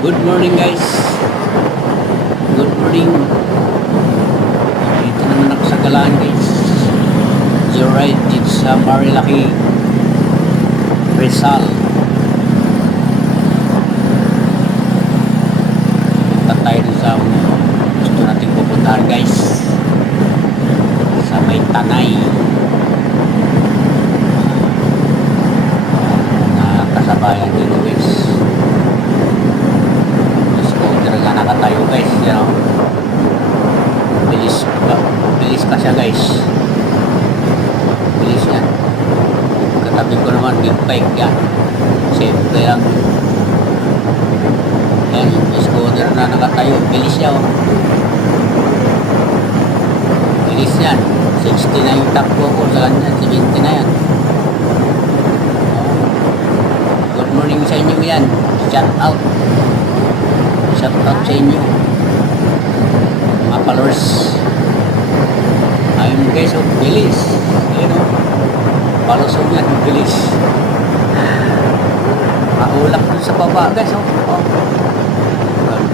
Good morning guys. Good morning. Dito naman ako sa Galaan guys. Joyride dito sa Marilaki, Rizal. Punta tayo sa gusto nating pupuntahan guys. Sa may Tanay. Kasabayan dito guys. Nakatayo guys, you know. Bilis pa siya guys. Bilis yan. Katabi ko naman big bike yan. Siyempre lang. Yan, yung scooter na nakatayo. Bilis siya oh. Bilis yan. 60 na yung takbo ko sa kanya. 70 na yan. Good morning sa inyo yan. Shout out. Shout out sa inyo mga followers. Ayun guys, oh, bilis. Ayun oh, palusog yan, bilis. Maulak dun sa baba guys oh.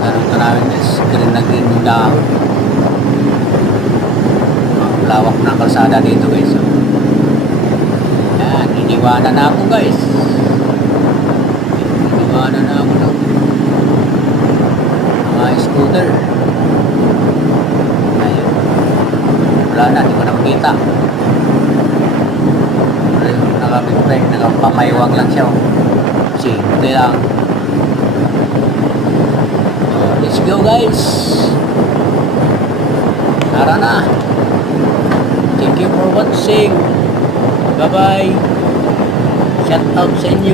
Ganito namin guys, green na green yung dahon. Lawak na kalsada dito guys oh. Yan, iniwanan na ako guys. Iniwanan na ako ng scooter. Ayun. Wala na, hindi ko nakikita. Nakabig-break, nakapamayawag lang siya. Simple lang. Let's go guys. Tara na. Thank you for watching. Bye bye. Shout out sa inyo.